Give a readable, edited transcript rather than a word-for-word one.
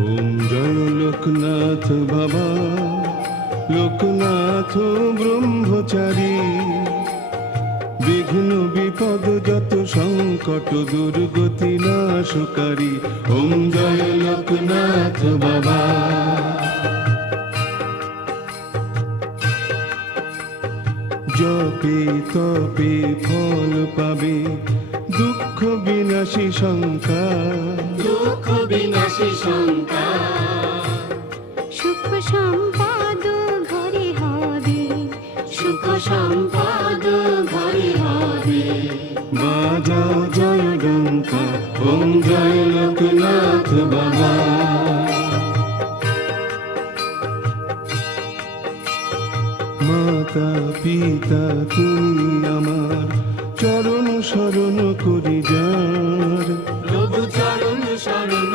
ওম জয় লোকনাথ বাবা, লোকনাথ ব্রহ্মচারী, বিঘ্ন বিপদ যত সংকট দুর্গতি নাশকারী। ওম জয় লোকনাথ বাবা। জপে তপে ফল পাবে, দুঃখ বিনাশী শঙ্কা, দুঃখ বিনাশী শঙ্কা। সুখ সম্পদ ঘরে হবে, সুখ সম্পদ ঘরে হবে। বাজাও জয় ডঙ্কা, ওম জয় লোকনাথ বাবা। মাতা পিতা তুমি আমার, চরণ শরণ করি যার, প্রভু চরণ শরণ